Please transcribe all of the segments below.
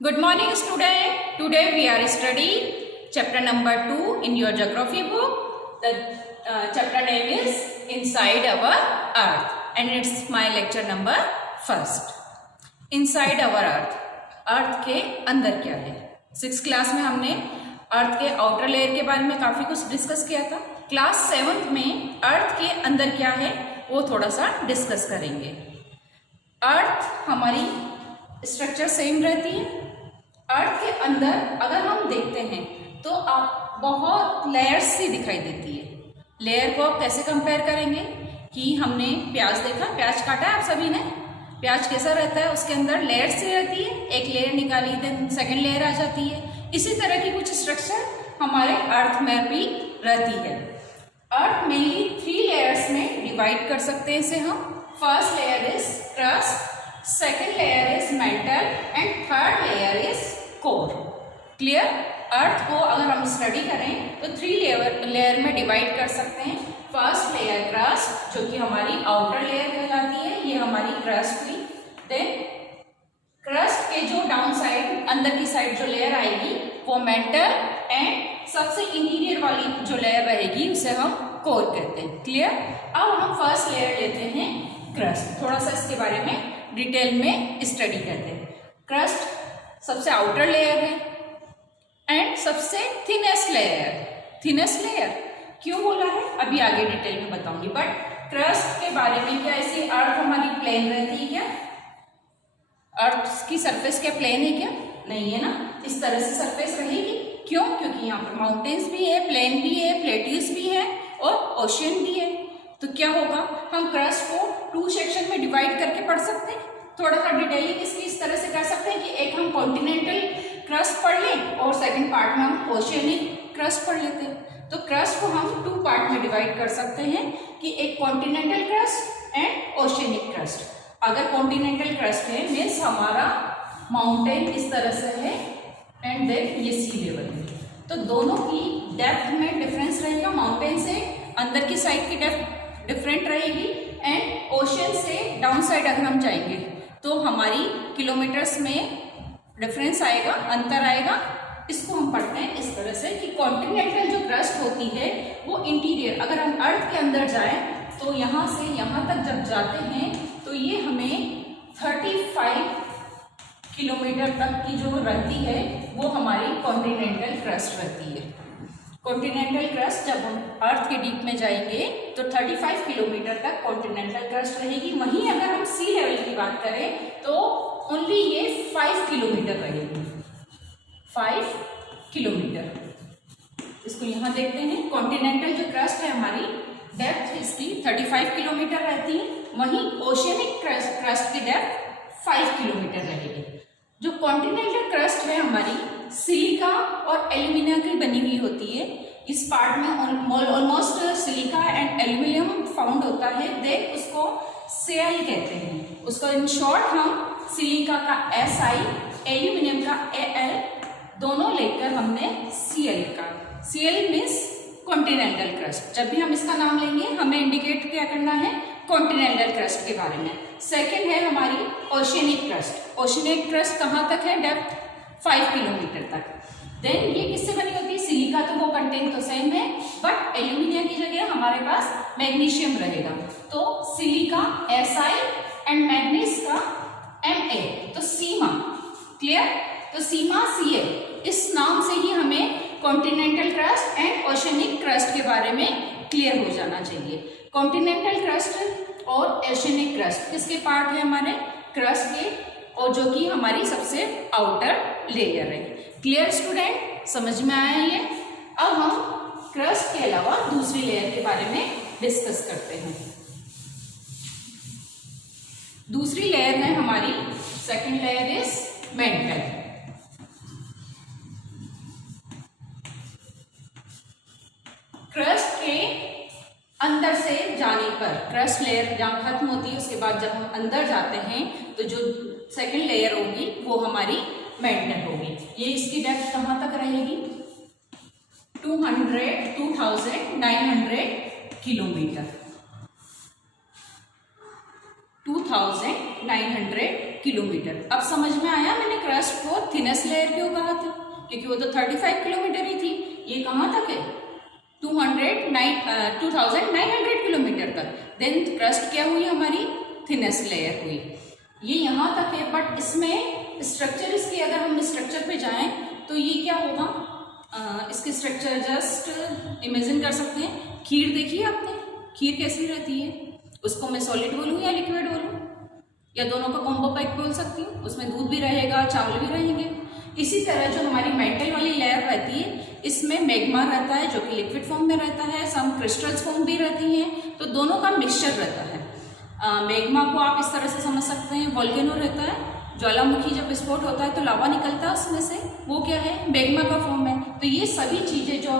Good morning, student. Today we are studying chapter number 2 in your geography book. The chapter name is Inside Our Earth, and it's my lecture number first. Inside our Earth. अर्थ के अंदर क्या है? 6th class में हमने अर्थ के outer layer के बारे में काफी कुछ डिस्कस किया था. क्लास 7th में अर्थ के अंदर क्या है वो थोड़ा सा डिस्कस करेंगे. अर्थ हमारी स्ट्रक्चर सेम रहती है. अर्थ के अंदर अगर हम देखते हैं तो आप बहुत लेयर्स सी दिखाई देती है. लेयर को आप कैसे कंपेयर करेंगे कि हमने प्याज देखा, प्याज काटा है आप सभी ने. प्याज कैसा रहता है, उसके अंदर लेयर सी रहती है. एक लेयर निकाली देन सेकंड लेयर आ जाती है. इसी तरह की कुछ स्ट्रक्चर हमारे अर्थ में भी रहती है. अर्थ मेनली 3 लेयर्स में डिवाइड कर सकते हैं इसे हम. First layer is crust, second layer is mantle and third layer is core. Clear? Earth को अगर हम स्टडी करें तो 3 लेयर में डिवाइड कर सकते हैं. फर्स्ट लेयर क्रस्ट जो कि हमारी आउटर लेयर कहलाती है, ये हमारी क्रस्ट हुई. देन क्रस्ट के जो डाउन साइड अंदर की साइड जो लेयर आएगी वो मेंटल, एंड सबसे इंटीरियर वाली जो लेयर रहेगी उसे हम कोर कहते हैं. क्लियर? अब हम फर्स्ट लेयर लेते हैं क्रस्ट. थोड़ा सा इसके बारे में डिटेल में स्टडी करते हैं. क्रस्ट सबसे आउटर लेयर है एंड सबसे थिनेस्ट लेयर. थिनेस्ट लेयर क्यों बोला है अभी आगे डिटेल में बताऊंगी. बट क्रस्ट के बारे में क्या ऐसी अर्थ हमारी प्लेन रहती है क्या? अर्थ की सरफेस क्या प्लेन है क्या? नहीं है ना. इस तरह से सरफेस रहेगी. क्यों? क्योंकि यहाँ पर माउंटेन्स भी है, प्लेन भी है, प्लेट्यूज भी है और ओशियन भी है. तो क्या होगा, हम क्रस्ट को 2 सेक्शन में डिवाइड करके पढ़ सकते हैं. थोड़ा सा डिटेलिंग इसकी इस तरह से कर सकते हैं कि एक हम कॉन्टिनेंटल क्रस्ट पढ़ लें और सेकंड पार्ट में हम ओशियनिक क्रस्ट पढ़ लेते हैं. तो क्रस्ट को हम 2 पार्ट में डिवाइड कर सकते हैं कि एक continental crust and oceanic crust. अगर कॉन्टिनेंटल क्रस्ट है मीन्स हमारा माउंटेन इस तरह से है एंड देन ये सी लेवल है. तो दोनों की डेप्थ में डिफरेंस रहेगा. माउंटेन से अंदर की साइड की डेप्थ डिफरेंट रहेगी एंड ओशियन से डाउन साइड अगर हम जाएंगे तो हमारी किलोमीटर्स में डिफरेंस आएगा, अंतर आएगा. इसको हम पढ़ते हैं इस तरह से कि कॉन्टिनेंटल जो क्रस्ट होती है वो इंटीरियर, अगर हम अर्थ के अंदर जाएं तो यहाँ से यहाँ तक जब जाते हैं तो ये हमें 35 किलोमीटर तक की जो रहती है वो हमारी कॉन्टिनेंटल क्रस्ट रहती है. कॉन्टिनेंटल क्रस्ट जब हम अर्थ के डीप में जाएंगे तो 35 किलोमीटर तक कॉन्टिनेंटल क्रस्ट रहेगी. वहीं अगर हम सी लेवल की बात करें तो ओनली ये 5 किलोमीटर रहेगी. 5 किलोमीटर. इसको यहाँ देखते हैं. कॉन्टिनेंटल जो क्रस्ट है हमारी डेप्थ इसकी 35 किलोमीटर रहती है. वहीं ओशियनिक क्रस्ट की डेप्थ 5 किलोमीटर रहेगी. जो कॉन्टिनेंटल क्रस्ट है हमारी सिलिका और एल्यूमिनियम की बनी हुई होती है. इस पार्ट में almost silica and aluminium found होता है. देन उसको Ci कहते हैं. उसको इन शॉर्ट हम सिलिका का Si, एल्यूमिनियम का Al दोनों लेकर हमने Cl का. Cl means continental crust. जब भी हम इसका नाम लेंगे हमें इंडिकेट क्या करना है, कॉन्टिनेंटल क्रस्ट के बारे में. सेकेंड है हमारी ओशियनिक क्रस्ट. ओशियनिक क्रस्ट कहाँ तक है, डेप्थ 5 किलोमीटर तक. देन ये किससे बनी होती है, सिलिका तो वो कंटेंट तो सेम है बट एल्यूमिनियम की जगह हमारे पास मैग्नीशियम रहेगा. तो सिलिका Si एंड मैग्नीस का Ma, तो सीमा. क्लियर? तो सीमा Cl. इस नाम से ही हमें continental crust and oceanic crust के बारे में क्लियर हो जाना चाहिए. कॉन्टिनेंटल क्रस्ट और ओशियनिक क्रस्ट किसके पार्ट है, हमारे क्रस्ट के, और जो कि हमारी सबसे आउटर लेयर है. Clear student? समझ में आया ये? अब हम क्रस्ट के अलावा दूसरी लेयर के बारे में डिस्कस करते हैं. दूसरी लेयर है हमारी, second layer is mental. Crust के अंदर से जाने पर, क्रस्ट लेयर जहाँ खत्म होती है उसके बाद जब हम अंदर जाते हैं तो जो सेकंड लेयर होगी वो हमारी मेंटल होगी. ये इसकी डेप्थ कहाँ तक रहेगी, 2900 किलोमीटर. 2900 किलोमीटर. अब समझ में आया मैंने क्रस्ट को थिनेस्ट लेयर क्यों कहा था? क्योंकि वो तो 35 किलोमीटर ही थी। ये कहाँ तक है? 2900 किलोमीटर तक। देन क्रस्ट क्या हुई हमारी? थिनेस्ट लेयर हुई। ये यहाँ तक है, बट इसमें स्ट्रक्चर इसकी अगर हम स्ट्रक्चर पे जाएं तो ये क्या होगा? इसके स्ट्रक्चर जस्ट इमेजिन कर सकते हैं। खीर देखी है आपने? खीर कैसी रहती है? उसको मैं सॉलिड बोलूँ या लिक्विड बोलूँ, या दोनों का कॉम्बो पैक बोल सकती हूँ? उसमें दूध भी रहेगा, चावल भी रहेंगे। इसी तरह जो हमारी मेंटल वाली लेयर रहती है, इसमें मैग्मा रहता है जो कि लिक्विड फॉर्म में रहता है, सम क्रिस्टल्स फॉर्म भी रहती हैं, तो दोनों का मिक्सचर रहता है। मैग्मा को आप इस तरह से समझ सकते हैं, वोल्केनो रहता है, ज्वालामुखी जब विस्फोट होता है तो लावा निकलता है उसमें से, वो क्या है? मैग्मा का फॉर्म है। तो ये सभी चीज़ें जो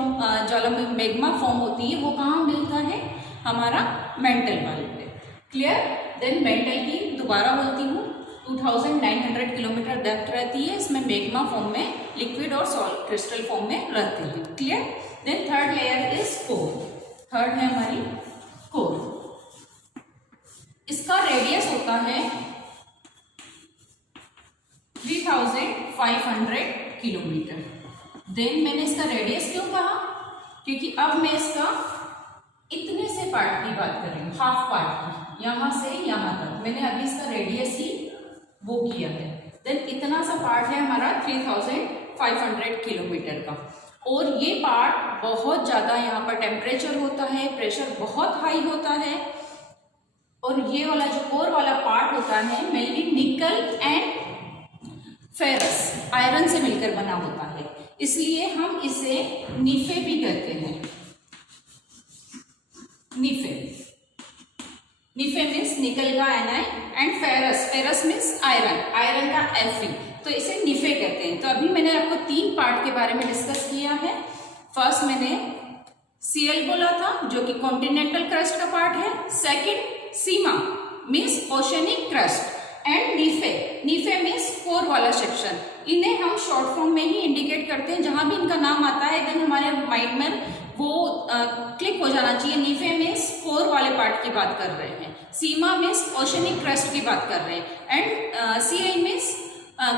ज्वालामुखी मैग्मा फॉर्म होती है वो कहाँ मिलता है? हमारा मेंटल वाले पे। क्लियर? देन मेंटल की दोबारा बोलती हूँ, 2900 किलोमीटर डेप्थ रहती है, इसमें मैग्मा फॉर्म में, लिक्विड और सॉलिड क्रिस्टल फॉर्म में रहते हैं। Clear? Then third layer is core. Third है हमारी कोर। इसका रेडियस होता है 3500 किलोमीटर। देन मैंने इसका रेडियस क्यों कहा? क्योंकि अब मैं इसका इतने से पार्ट की बात कर रही हूँ, हाफ पार्ट की, यहाँ से यहाँ तक। मैंने अभी इसका रेडियस ही वो किया है। देन इतना सा पार्ट है हमारा 3500 किलोमीटर का, और ये पार्ट बहुत ज़्यादा, यहाँ पर टेम्परेचर होता है, प्रेशर बहुत हाई होता है, और ये वाला जो कोर वाला पार्ट होता है मेनली निकल एंड फेरस, आयरन से मिलकर बना होता है, इसलिए हम इसे निफे भी कहते हैं। निफे, निफे मीन्स निकल का Ni and ferrous, ferrous means iron, iron का Fe, तो इसे निफे कहते हैं। तो अभी मैंने आपको 3 पार्ट के बारे में डिस्कस किया है। फर्स्ट मैंने Cl बोला था जो कि कॉन्टिनेंटल क्रस्ट का पार्ट है। Second Seema means oceanic crust, and निफे, निफे means core वाला सेक्शन। इन्हें हम शॉर्ट फॉर्म में ही इंडिकेट करते हैं, जहां भी इनका नाम आता है देन हमारे माइंड में वो क्लिक हो जाना चाहिए। निफे मीन्स कोर वाले पार्ट की बात कर रहे हैं, सीमा मीन्स ओशनिक क्रस्ट की बात कर रहे हैं, and Cl means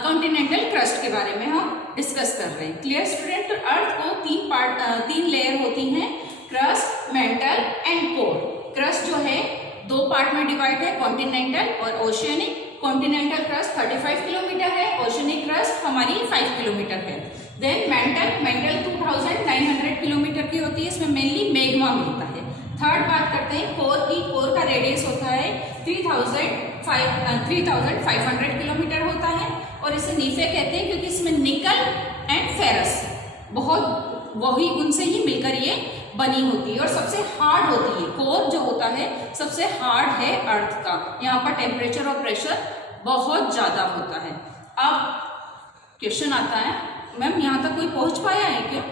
continental crust के बारे में हम डिस्कस कर रहे हैं। Clear student? अर्थ को 3 लेयर होती हैं, crust, mental and core. Crust जो है 2 पार्ट में डिवाइड है, कॉन्टिनेंटल और ओशियनिक। कॉन्टिनेंटल क्रस्ट 35 किलोमीटर है, ओशियनिक क्रस्ट हमारी 5 किलोमीटर है। देन मेंटल, मेंटल 2900 किलोमीटर की होती है, इसमें मेनली मैग्मा मिलता है। थर्ड बात करते हैं कोर की। कोर का रेडियस होता है 3500 किलोमीटर होता है, और इसे निफे कहते हैं क्योंकि इसमें निकल एंड फेरस बहुत वही उनसे ही मिलकर ये बनी होती है, और सबसे हार्ड होती है। कोर जो होता है सबसे हार्ड है अर्थ का, यहाँ पर टेम्परेचर और प्रेशर बहुत ज़्यादा होता है। अब क्वेश्चन आता है, मैम यहाँ तक कोई पहुँच पाया है क्या?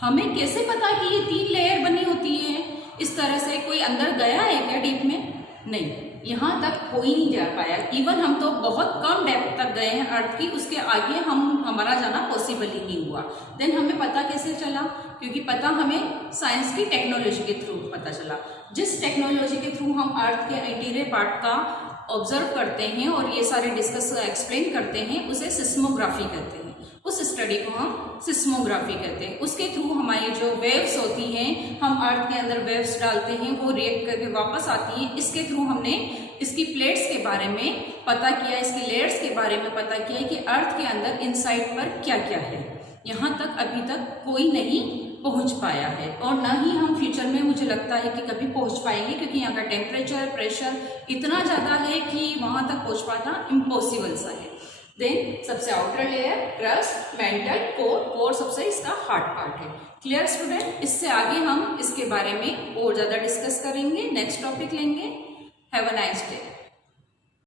हमें कैसे पता कि ये 3 लेयर बनी होती है? इस तरह से कोई अंदर गया है क्या डीप में? नहीं, यहाँ तक कोई नहीं जा पाया। इवन हम तो बहुत कम डेप्थ तक गए हैं अर्थ की, उसके आगे हमारा जाना पॉसिबल ही नहीं हुआ। देन हमें पता कैसे चला? क्योंकि पता हमें साइंस की टेक्नोलॉजी के थ्रू पता चला। जिस टेक्नोलॉजी के थ्रू हम अर्थ के इंटीरियर पार्ट का ऑब्जर्व करते हैं और ये सारे डिस्कस एक्सप्लेन करते हैं, उसे सिस्मोग्राफी कहते हैं। उस स्टडी को हम सिस्मोग्राफी कहते हैं। उसके थ्रू हमारी जो वेव्स होती हैं, हम अर्थ के अंदर वेव्स डालते हैं, वो रिएक्ट करके वापस आती हैं। इसके थ्रू हमने इसकी प्लेट्स के बारे में पता किया, इसकी लेयर्स के बारे में पता किया कि अर्थ के अंदर इनसाइड पर क्या क्या है। यहाँ तक अभी तक कोई नहीं पहुँच पाया है, और ना ही हम फ्यूचर में मुझे लगता है कि कभी पहुँच पाएंगे, क्योंकि यहाँ का टेम्परेचर, प्रेशर इतना ज़्यादा है कि वहाँ तक पहुँच पाना इम्पॉसिबल सा है। देन सबसे outer layer crust, mental, core. Core सबसे इसका हार्ड पार्ट है। Clear student? इससे आगे हम इसके बारे में और ज़्यादा डिस्कस करेंगे, नेक्स्ट टॉपिक लेंगे। Have a nice day.